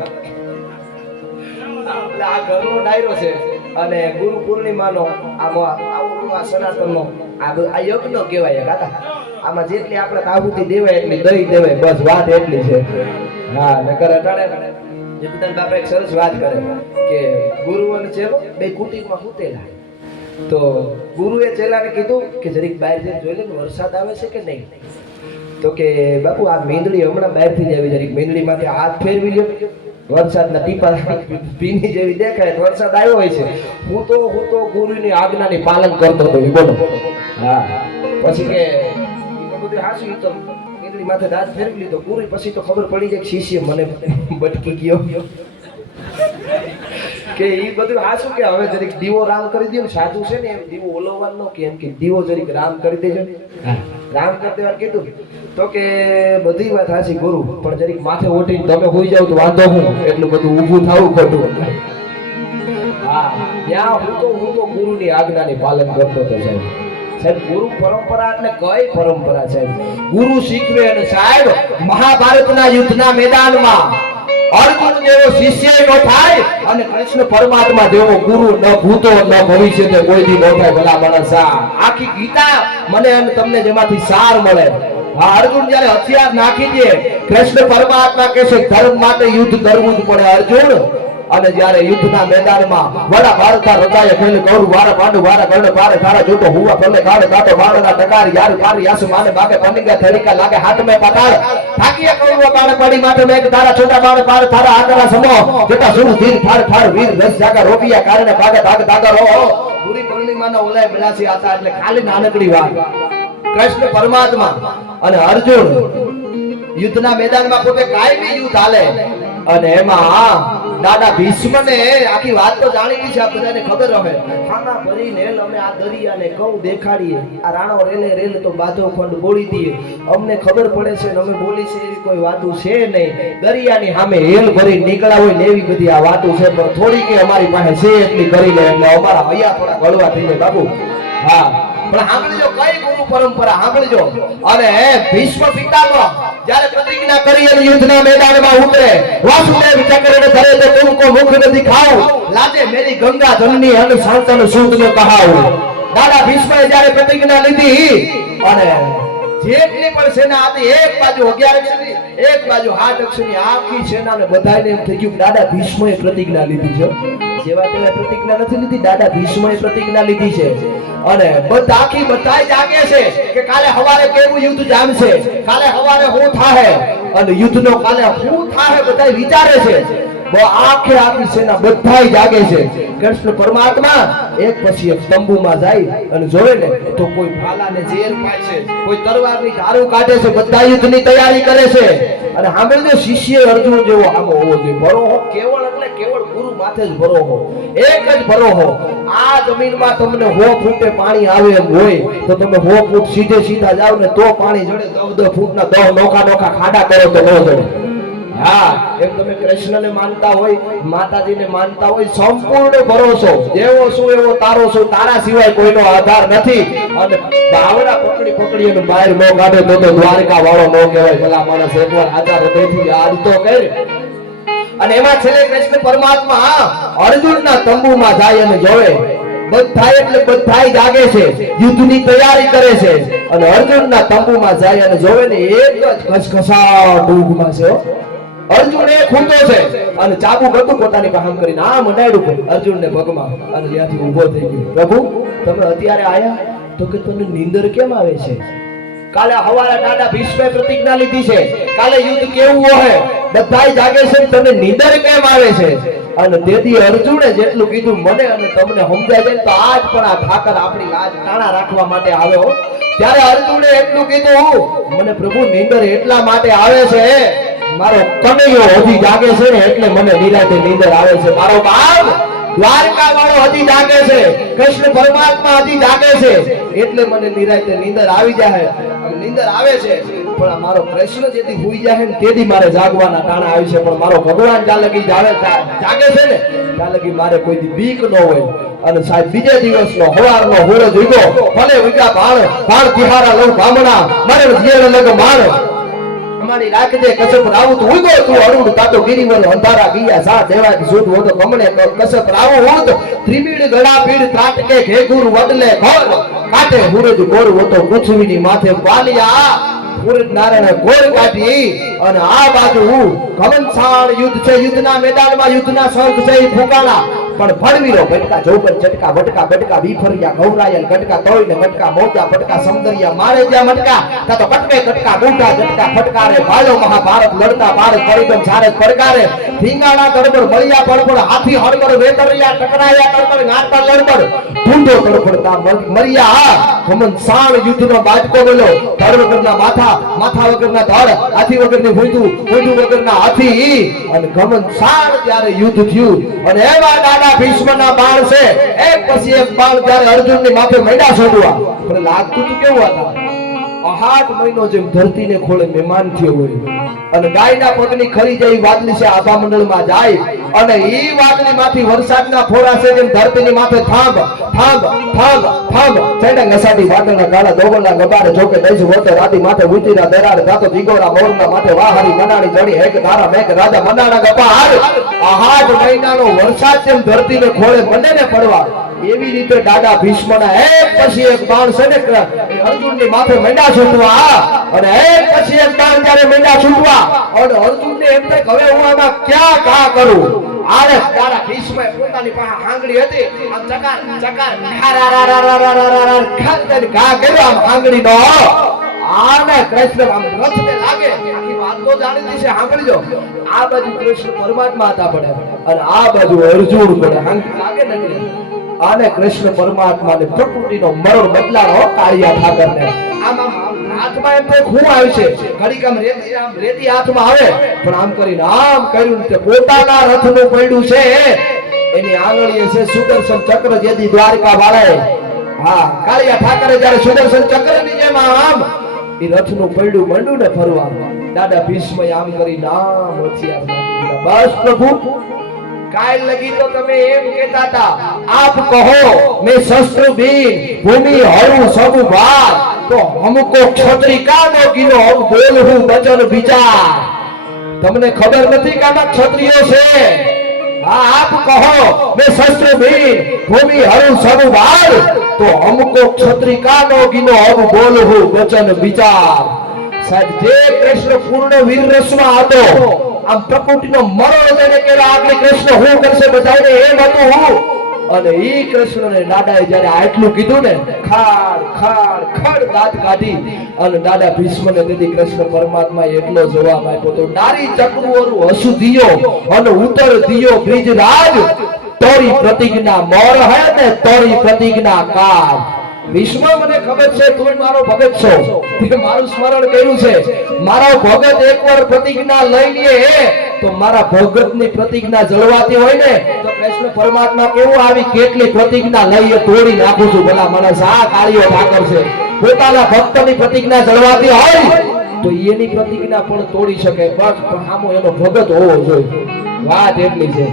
એટલે આ ઘરનો ડાયરો છે અને ગુરુ પૂર્ણિમાનો આ સનાતનનો આ યજ્ઞ કહેવાય કાકા આમાં જેટલી આપણે આહુતિ દેવાય એટલી દઈ દેવાય બસ વાત એટલી છે હા નકર અટાણે જગદાન બાપા એક સરસ વાત કરે કે ગુરુ અને ચેલો બે કુટીરમાં સૂતેલા તો ગુરુએ ચેલાને કીધું કે જરીક બહાર જઈને જોઈ લે વરસાદ આવે છે કે નહીં તો કે બાપુ આ મીંદડી હમણાં બહારથી જ આવી જરીક મીંદડીમાંથી હાથ ફેરવી લ્યો વરસાદના ટીપા ભીની જેવી દેખાય વરસાદ આવ્યો હોય છે હું તો ગુરુની આજ્ઞાની પાલન કરતો હતો બોલો હા પછી કે બધું હાસું તો મીંદડી માથે હાથ ફેરવી લીધો ગુરુ પછી તો ખબર પડી જાય શિષ્ય મને બટકી ગયો કે ઈ બધું હાસું કે હવે જરીક દીવો રામ કરી દો ને સાધુ છે ને એમ દીવો ઓલવવાનો કે એમ કે દીવો જરીક રામ કરી દેજો રામ કરી દેવા કીધું તો કે બધી વાત હાચી ગુરુ પણ જરીક માથે ઓટીને તમે હોઈ જાવ તો વાંધો હું એટલું બધું ઊભું થવું ખોટું હા ત્યાં હું તો ગુરુની આજ્ઞાની પાલન કરતો હતો સાહેબ ગુરુ પરંપરા એટલે કઈ પરંપરા છે ગુરુ શીખવે અને સાહેબ મહાભારતના યુદ્ધના મેદાનમાં અર્જુન જેવો શિષ્ય નો થાય અને કૃષ્ણ પરમાત્મા જેવો ગુરુ ન ભૂતો ન ભવિષ્ય તે કોઈ દી ન થાય ભલા માણસ આખી ગીતા મને અને તમને જેમાંથી સાર મળે હા અર્જુન જ્યારે હથિયાર નાખી દે કૃષ્ણ પરમાત્મા કહે છે ધર્મ માટે યુદ્ધ કરવું જ પડે અર્જુન અને જ્યારે યુદ્ધના મેદાનમાં વડા ભારતા રચાય ખેલ કૌરવ વારા પાંડુ વારા કર્ણ પારે તારા જોતો હુવા પલ્લે કાળે કાટો બાળના ટકાર યાર પારી યાસુ માને બાગે પનિંગા થરીકા લાગે હાથ મે પતાળ થાકીએ કૌરવ પાડે પડી માટે મેં તારા છોટા બાળ પાર તારા આકરા સમો જેટા સુર ધીર ફાર ફાર વીર રસ જાગા રોપિયા કારણે ભાગે ભાગ દાગા રો પૂરી પૂર્ણિમાના ઓલાય મિલાસી આતા એટલે ખાલી નાનકડી વાત કૃષ્ણ પરમાત્મા અને અર્જુન યુદ્ધના મેદાનમાં પોતે કાયમી યુદ્ધ હાલે અને એમાં દાદા ભીષ્મને આખી વાત તો જાણી છે આ બધાને ખબર રહે ખાના ભરીને અમે આ દરિયાને કહું દેખાડીએ આ રાણો રેલે રેલ તો બાધો ખંડ બોલી દઈએ અમને ખબર પડે છે ને અમે બોલી છે એવી કોઈ વાતો છે નહીં દરિયાની સામે હેલ ભરી નીકળ્યા હોય ને એવી બધી આ વાતો છે પણ થોડી કે અમારી પાસે છે એટલી કરી લે એટલે અમારા હૈયા થોડા ગળવા થઈ જાય બાબુ હા પણ સાંભળજો કઈ ગુરુ પરંપરા સાંભળજો અને ભીષ્મ પિતામહ જ્યારે પ્રતિજ્ઞા કરી અને યુદ્ધના મેદાનમાં ઉતરે, વાસુદેવ ચક્રને ધરે તો તુમકો મુખ નથી ખાવ, લાજે મેરી ગંગા ધનની અન શાંતન સૂતનો કહાવ. દાદા ભીષ્મએ જ્યારે પ્રતિજ્ઞા લીધી અને જેટલી પણ સેના હતી, એક બાજુ 11 અક્ષરની, એક બાજુ 8 અક્ષરની આખી સેનાને બધાને એમ થઈ ગયું કે દાદા ભીષ્મએ પ્રતિજ્ઞા લીધી છે. જેવા તેવા પ્રતિજ્ઞા નથી લીધી, દાદા ભીષ્મએ પ્રતિજ્ઞા લીધી છે. અને બધાય જાગે છે કે કાલે સવારે કેવું યુદ્ધ જામશે, કાલે સવારે શું થાહે અને યુદ્ધનો કાલે શું થાહે બધાય વિચારે છે. આખી સેના બધાય જાગે છે. કૃષ્ણ પરમાત્મા એક પછી એક તંબુમાં જાય અને જોવે ને તો કોઈ ભાલાને ઝેર પાય છે, કોઈ તલવારની ધારું કાઢે છે, બધા યુદ્ધની તૈયારી કરે છે. અને સાંભળજો, શિષ્ય અર્જુન જેવો આમો હોવો જોઈએ. ભરોહો કેવળ એટલે કેવળ ગુરુ માથે જ ભરોહો, એક જ ભરોહો. આ જમીનમાં તમને 100 ફૂટે પાણી આવે એમ હોય તો તમે 100 ફૂટ સીધા જાવ ને તો પાણી જડે. 10 ફૂટના 10 નોખા ખાડા કરો તો ન જડે. હા, એમ તમે કૃષ્ણને માનતા હોય, માતાજીને માનતા હોય, સંપૂર્ણ ભરોસો. જેવો શું એવો તારો શું, તારા સિવાય કોઈનો આધાર નથી. અને બાવડા પકડી અને બહાર ન કાઢે તો દ્વારકા વાળો ન કહેવાય. ભલા માણસ એકવાર આધાર હૃદયથી યાદ તો કર. અને એમાં છેલ્લે કૃષ્ણ પરમાત્મા અર્જુનના તંબુમાં જાય અને જોવે બધાય એટલે બધાય જાગે છે, યુદ્ધની તૈયારી કરે છે. અને અર્જુનના તંબુમાં જાય અને જોવે ને એક જ ઘસઘસાટ ઊંઘમાં છે. અર્જુન એક ખૂંદો છે અને ચાબુક હતું પોતાની પાસે કરીને આમ અડાડ્યું અર્જુનને પગમાં અને ત્યાંથી ઊભો થઈ ગયો. પ્રભુ તમે અત્યારે આયા તો કે તને નીંદર કેમ આવે છે? કાલે હવારે દાદા ભીષ્મે પ્રતિજ્ઞા લીધી છે, કાલે યુદ્ધ કેવું હોય, બધાય જાગે છે, તને નીંદર કેમ આવે છે? અને તેથી અર્જુને જેટલું કીધું મને અને તમને સમજાય છે તો આજ પણ આ ઠાકર આપણી લાજ ટાણા રાખવા માટે આવ્યો. ત્યારે અર્જુને એટલું કીધું, મને પ્રભુ નીંદર એટલા માટે આવે છે, મારો કનૈયો હજી જાગે છે ને એટલે મને નિરાતે નીંદર આવે છે. મારો બાપ દ્વારકા વાળો હજી જાગે છે, કૃષ્ણ પરમાત્મા હજી જાગે છે એટલે મને નિરાતે નીંદર આવી જાય. નીંદર આવે છે પણ મારો કૃષ્ણ જેથી હુઈ જાય ને તેથી મારે જાગવાના ટાણા આવી છે. પણ મારો ભગવાન જ્યાં લગી જાગે છે ને ત્યાં લગી મારે કોઈ બીક ન હોય. અને સાહેબ બીજે દિવસનો હવારનો હોળો જોઈતો ભલે વિકા ભાણ તિહારા લઉં બ્રાહ્મણા મારે જીવન લગ માણ મારી રાખજે કસપ રાવું ઉગો તું અરુણ તાતો ગિરિવર અંધારા ગયા સા દેવા સૂટ હોતો કમણે કસપ રાવું હોત ત્રિબીડ ગળા પીડ ત્રાટકે ઘેગુર વડલે ઘોર કાટે હુરજ ગોર હોતો પૃથ્વીની માથે પાલિયા હુરજ નારાયણ ગોર કાઢી. અને આ બાજુ ઘમનસાણ યુદ્ધ છે, યુદ્ધના મેદાનમાં યુદ્ધના શંખ છે ફૂકાણા. પણ ભણવીરો ભટકા જોગન ચટકા વટકા બટકા બીફરિયા ગૌરાયલ ગટકા તોયને મટકા મોજા પટકા સમદરિયા મારે જ્યાં મટકા તા તો કટકે કટકા બૂટા જટકા ફટકારે ભાલો મહાભારત લડતા ભારત પરિગમ સારસ પડકારે ધીંગાણા તડબડ મળિયા પડબડ હાથી હળબડ વેતરિયા ટકરાયા તડબડ ગાંટા લડબડ ઢૂંઢો તડબડતા મરિયા. ઘમન સાણ યુદ્ધનો બાજકો બોલો, ધડ વગરના માથા વગરના ધડ, હાથી વગરની ભૂંડું વગરના હાથી. અને ઘમન સાણ ત્યારે યુદ્ધ થયું અને એવા દાદા ભીષ્મના બાણ છે, એક પછી એક બાણ જ્યારે અર્જુનની માથે મૈડા છોડવા. પણ લાગતું તો કેવું હતા, 8 મહિનો જેમ ધરતીને ખોળે મહેમાન થયો હોય. અને ગાયના પગની ખરી જઈ વાદળી છે આભા મંડળમાં જાય અને ઈ વાદળીમાંથી વરસાદના ફોરા છે જેમ ધરતીની માથે થાંભ ચેડા ngસાડી વાદળના ગાળા દોગલના ગબારે જોકે દઈશ વોતે રાતી માથે ઉતીરા દરાર જાતો જીગોરા મોરના માથે વાહરી મનાણી જણી એક ધારા મેઘ રાજા મનાણા ગપાર. 8 મહિનાનો વરસાદ જેમ ધરતીને ખોળે મને ને પડવા એવી રીતે દાદા ભીષ્મના એક પછી એક બાણ છે ને અર્જુનની માથે મંડા છૂટવા. અને એક પછી એક બાણ જ્યારે મંડા છૂટવા અને અર્જુનને એમ થાય હવે હું આમાં ક્યાં કા કરું. આરે દાદા ભીષ્મએ પોતાની પાસે આંગળી હતી, આમ ચકાર ખાતર કા કર્યો આમ આંગળીનો. આને કૃષ્ણ આમ રથને લાગે, આખી વાત તો જાણી છે સાંભળજો. આ બાજુ કૃષ્ણ પરમાત્મા હતા પડે અને આ બાજુ અર્જુન પડે, આંગળી લાગે ને આને કૃષ્ણ પરમાત્માને પ્રકૃતિનો મરણ બદલાનો કાળિયા ઠાકરને આમ હાથમાં એમ થાય ખૂણ આવી છે, ઘડીક આમ રેતી હાથમાં આવે પણ આમ કરીને આમ કર્યું તે પોતાના રથનું પડ્યું છે. એની આંગળીએ છે સુદર્શન ચક્ર, જેથી દ્વારકા વાળાએ હા કાળિયા ઠાકરે જ્યારે સુદર્શન ચક્રની જેમ આમ એ રથનું પડ્યું મંડું ને ફરવા. દાદા ભીષ્મએ આમ કરી નામ હથિયાર નાખી. બસ પ્રભુ કાલ લગી તો તમે એમ કહેતા હતા આપ કહો મેં શસ્ત્ર બીન ભૂમિ હરું સબ ભાર तो हमको क्षत्रिय का नो गिनो हम बोलहूं वचन विचार તમને ખબર નથી કે આમાં ક્ષત્રિયો છે हाँ आप कहो मैं शस्त्र वीर भूमि हरु सब बाल तो हमको क्षत्रिय का नो गिनो अब बोलहूं वचन विचार साहब जे कृष्ण पूर्ण वीर रसમાં હતો આમ પ્રકૃતિનો મરણ લઈને કે આગળ કૃષ્ણ હું કરશે બધાને એમ હતું હું અને ઈ કૃષ્ણને દાદાએ જ્યારે આટલું કીધું ને ખાડ ખાડ ખડ દાંત કાઢી અને દાદા ભીષ્મને તેથી કૃષ્ણ પરમાત્મા એટલો જવાબ આપ્યો તો નારી ચક્રુઓરું હસુ દિયો અને ઉતર દિયો બ્રિજરાજ તોરી પ્રતિજ્ઞા મોર હે ને તોરી પ્રતિજ્ઞા કાર ભીષ્મ મને ખબર છે તું મારો ભગત છો તે મારું સ્મરણ કર્યું છે મારો ભગત એકવાર પ્રતિજ્ઞા લઈ લે તો મારા ભગતની પ્રતિજ્ઞા જળવાતી હોય ને તો કૃષ્ણ પરમાત્મા કેવું આવી કેટલી પ્રતિજ્ઞા લઈએ તોડી નાખું છું ભલા માણસ આ કાર્યો ઠાકર છે પોતાના ભક્તની પ્રતિજ્ઞા જળવાતી હોય તો એની પ્રતિજ્ઞા પણ તોડી શકે બસ આમો એનો ભગત હોવો જોઈએ વાત એટલી છે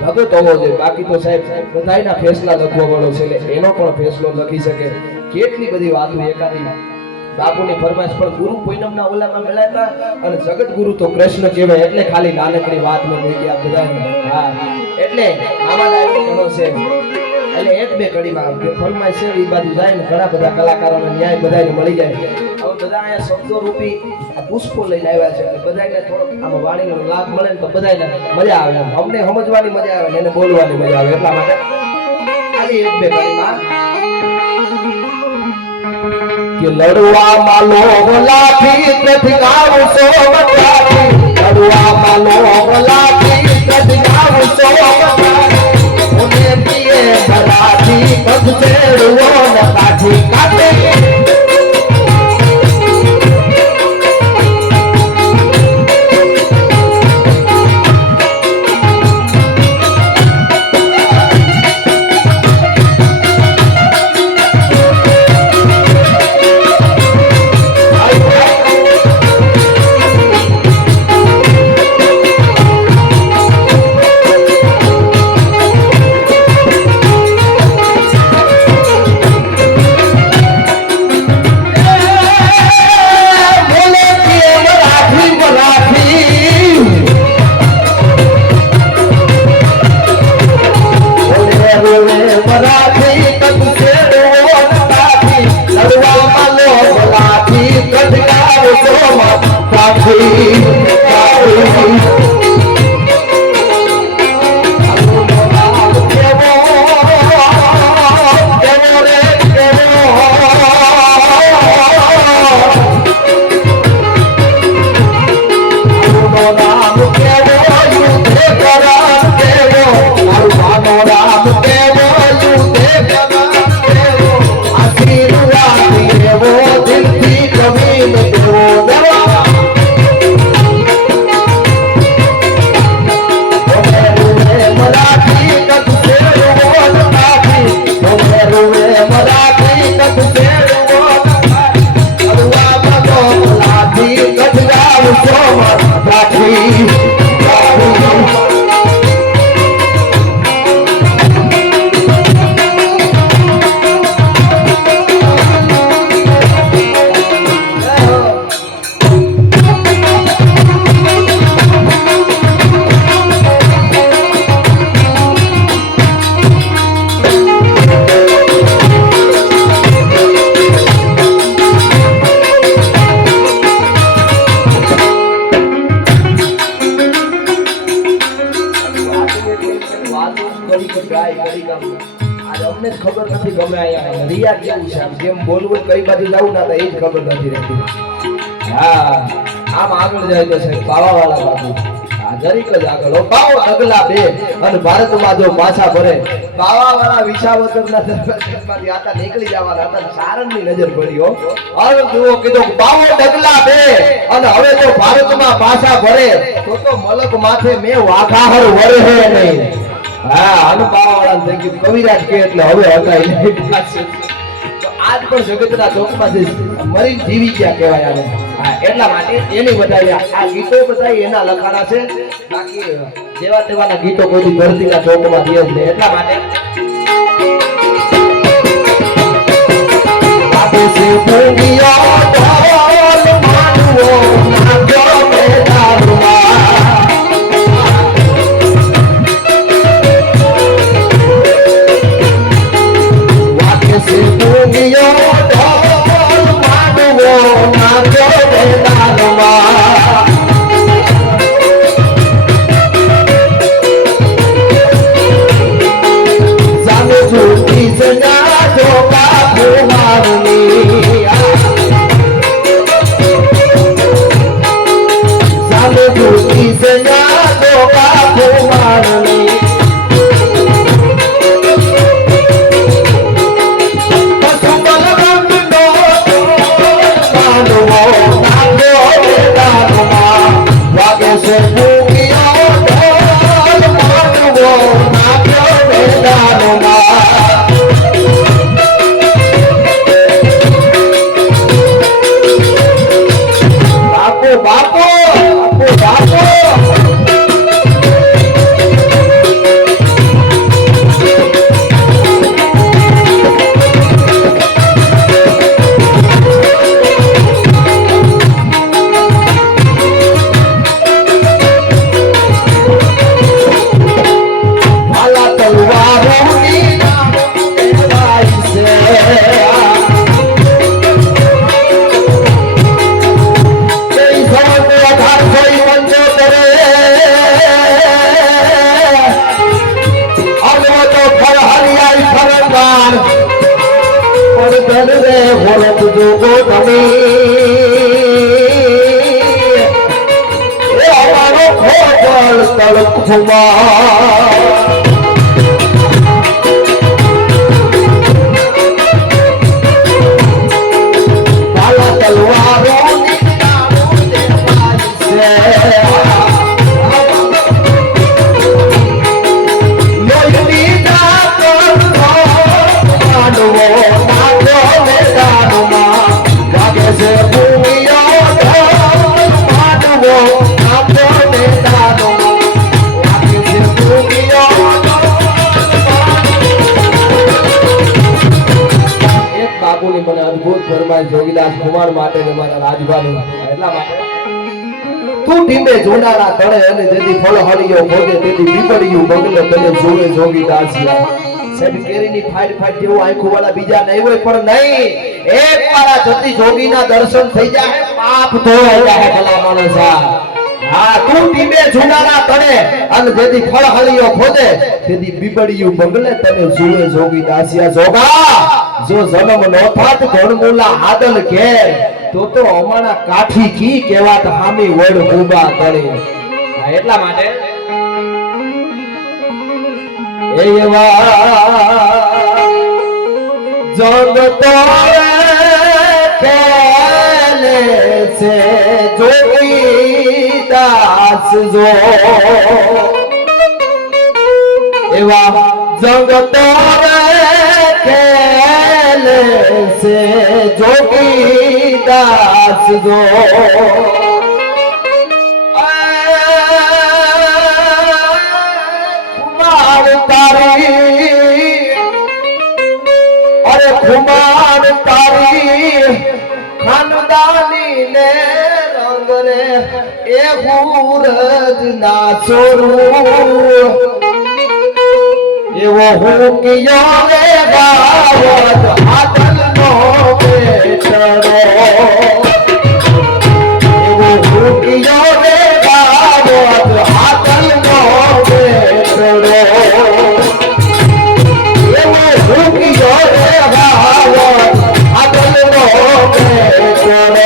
ભગત હોવો જોઈએ બાકી તો સાહેબ બધાયના ફેસલા લખવા વાળો છે એટલે એનો પણ ફેસલો લખી શકે કેટલી બધી વાતો એકાદી બાપુની ફરમાઈશ પણ ગુરુ પૂનમના ઓલામાં મળ્યા અને જગત ગુરુ તો કૃષ્ણ કહેવાય એટલે ખાલી નાનકડી વાત મેં મૂકી આ બધાને હા એટલે આમાં લાગ્યો ઘણો છે એટલે એક બે કડીમાં ફરમાઈશ છે એ બાજુ જાય ને ઘણા બધા કલાકારોને ન્યાય બધાને મળી જાય હવે બધા અહીંયા શબ્દો રૂપી પુષ્પો લઈને આવ્યા છે એટલે બધાને થોડોક આમાં વાણીનો લાભ મળે ને તો બધાને મજા આવે અમને સમજવાની મજા આવે ને એને બોલવાની મજા આવે એટલા માટે ખાલી એક બે કડીમાં કે લડવા માલો લાઠી પ્રતિગાવ સો બતાવી લડવા માલો લાઠી પ્રતિગાવ સો બતાવી ઉને પીએ ભરાથી કદસે રૂવો ન કાઠી કાઠે ખબર નથી ગમે આયા રિયા કેવું છે આમ જેમ બોલવું કઈ બાજુ જાવું ના તો એ જ ખબર નથી રહેતી હા આમ આગળ જાય તો છે પાવાવાળા બાજુ આ જરીક જ આગળ પાવ અગલા બે અને ભારતમાં જો પાછા ભરે પાવાવાળા વિસાવદરના દરબારમાંથી આતા નીકળી જવાના હતા સારણની નજર પડી હો હવે જુઓ કીધું પાવો ડગલા બે અને હવે તો ભારતમાં પાછા ભરે તો મલક માથે મે વાઘાહર વરે હે નહીં હા અનુપાવાળા થઈ ગયું કવિરાજ કે એટલે હવે હટાઈ નહીં તો આજ પણ જગતના ચોકમાં મરી જીવી ગયા કહેવાય આને હા એટલા માટે એની બધાઈ આ ગીતો બધાઈ એના લખાણા છે બાકી જેવા તેવાના ગીતો કોઈ ધરતીના ચોકમાં દે જ નહીં એટલા માટે વાગે છે ભૂમિયો ઢોલ માંડવો નાખ્યો મેદાનમાં વાગે છે ભૂમિયો ઢોલ માંડવો નાખ્યો મેદાનમાં झूठी सजा धोखा कुमारनी साले झूठी सजा धोखा कुमारनी पशुबल रंग नो मानवो नागो वेदानुमा वागे से भूमियो ढोल मानवो नागो वेदानुमा बापो बापो भाला तलवारों की नाई से ભોળત જોગો તમે એ અમારો ખોજલ તળખુમાં ભાલા તલવારો જોગીદાસ કુમાર માટે મારા રાજભાનું એટલા માટે તું ટીમે જોડારા તળે અને જેથી ફળ હળિયો ભોગે તેથી બીબડિયું બગલે તને જોવે જોગીદાસિયા સાહેબ કેરીની ફાઈટ ફાઈટ જેવું આંખો વાળા બીજા નહીં હોય પણ નહીં એક વાર જતી જોગીના દર્શન થઈ જાય પાપ ધોવાઈ જાય ભલા માણસા હા તું ટીમે જોડારા તળે અને જેથી ફળ હળિયો ભોગે તેથી બીબડિયું બગલે તને જોવે જોગીદાસિયા જોગા જો જન્મ નો થાત ઘણમૂલા હાદલ ઘેર તો અમારા કાઠી કી કહેવાત હામી વડ ઉભા તળે એટલા માટે એવા જંગ તોરે ખેલે છે જોગીદાસ જો એવા જંગ તોરે से जोगीदास जो खुमार तारी अरे खुमार तारी खानदानी ने रंग रे ए सूरज ना छोड़ू एवो हूँ किया रे बावत आदल नो बेटरो एवो हूँ किया रे बावत आदल नो बेटरो एवो हूँ किया रे बावत आदल नो बेटरो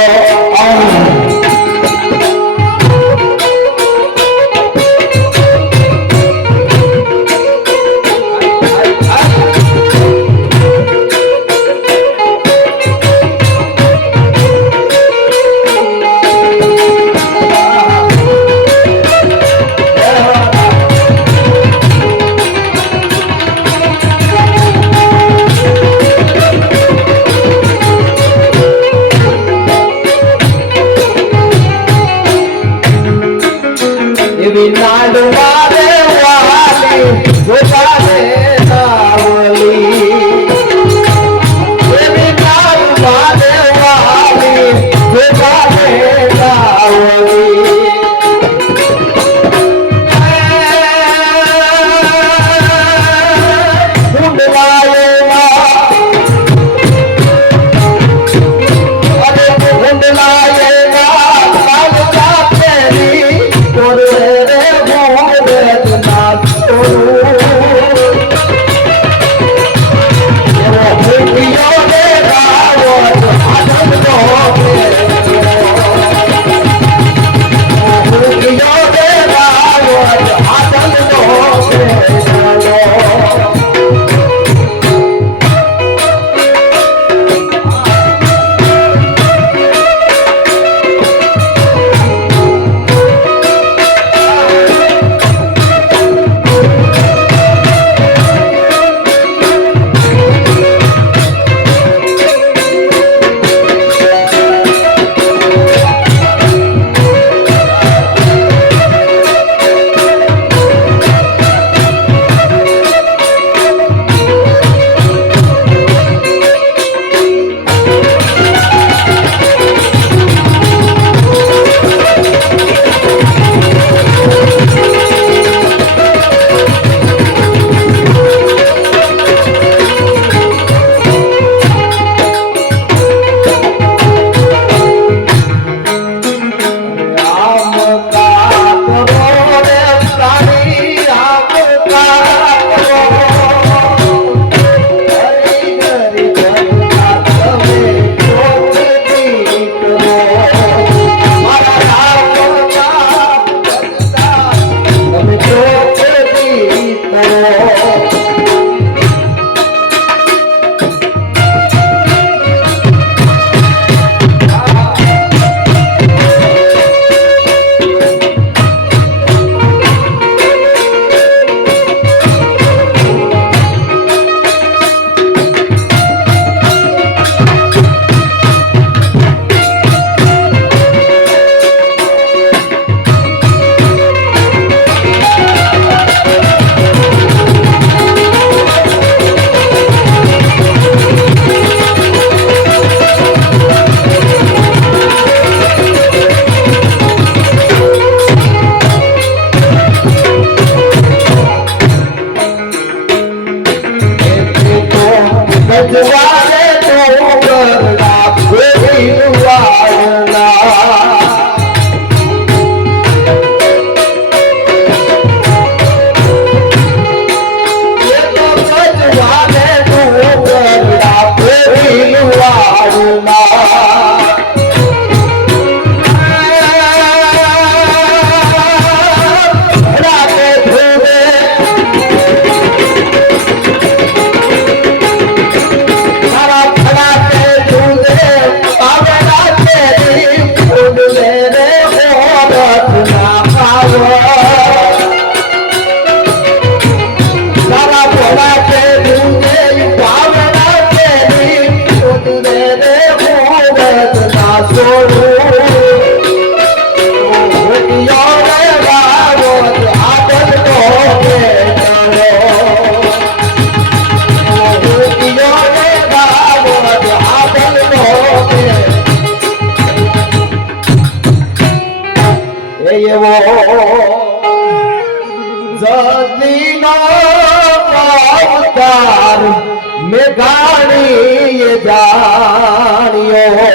Bye. અવતાર મેઘાણી જાણ્યો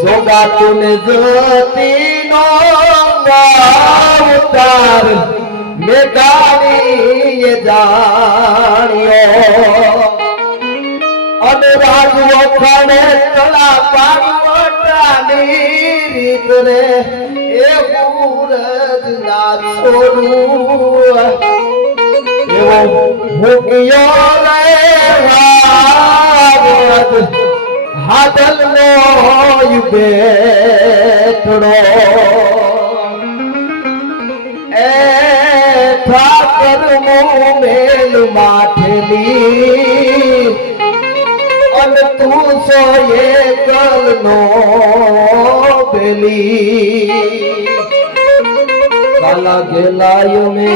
જોગા તુને જતીનો અવતાર મેઘાણી જાણ્યો અનુરાગ વખાણે તળા પાડવટાની રીત રે એ પૂરજ ના છોડું એવો ભૂગ્યો રે વાવત હાદલ નો બેઠડો એ ઠાકર મેલ માઠેલી અન તું સોયે કલ નો બેલી કાલા ગેલાયો મે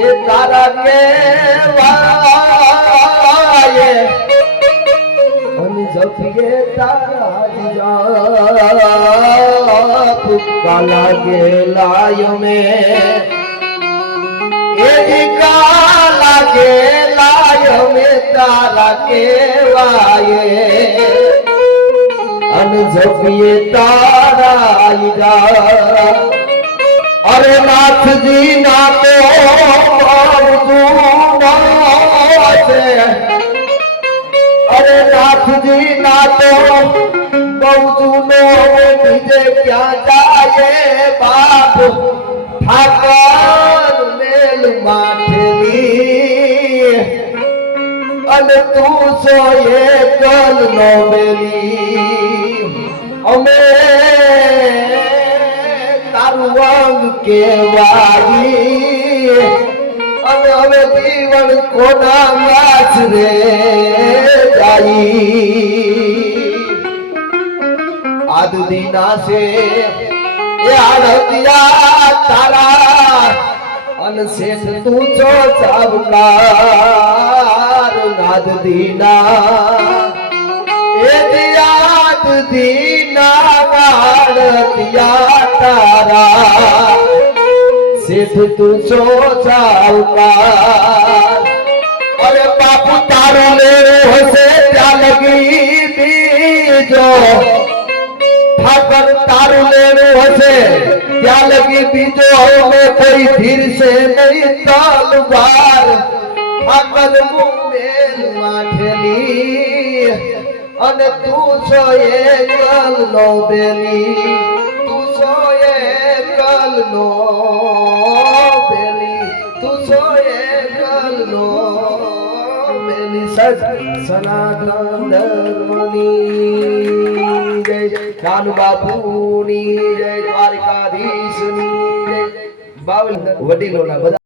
એ તારા કેવાયે અન જફિયે તારા જાપ કાલા ગેલાયો મે એ કાલા ગેલાયો મે તારા કેવાયે અન જફિયે તારા ઈજા અરે નાથજી ના તો છે અરે નાથજી ના તો બહુ જૂનો બીજે ક્યાં જાય બાપ ઠાકર મેલ માઠેલી અને તું સોયે કલ નો બેલી અમે તારું અંગ કેવાય અને હવે જીવન કોના નાચ રે જાય આદુદી નાશે એ આડતિયા તારા અન શેઠ તું છો ચાવકાર નાદ દીના એ દિયાદ દીના વાડતિયા તારા શેઠ તું છો ચાવકાર અરે બાપુ તારું લેવું હશે ત્યાં લગી બીજો ઠાકર તારું લેવું હશે ત્યાં લગી બીજો હવે કોઈ ધીરશે નહીં તલવાર ઠાકર મુમેલ માઠેલી અને તું છો એકલ નો બેલી તું છો એકલ નો બેલી તું છો એકલ નો બેલી સનાતન ધર્મની જય કાનુ બાપુની જય દ્વારકાધીશની જય બાવલ વડીલોના બધા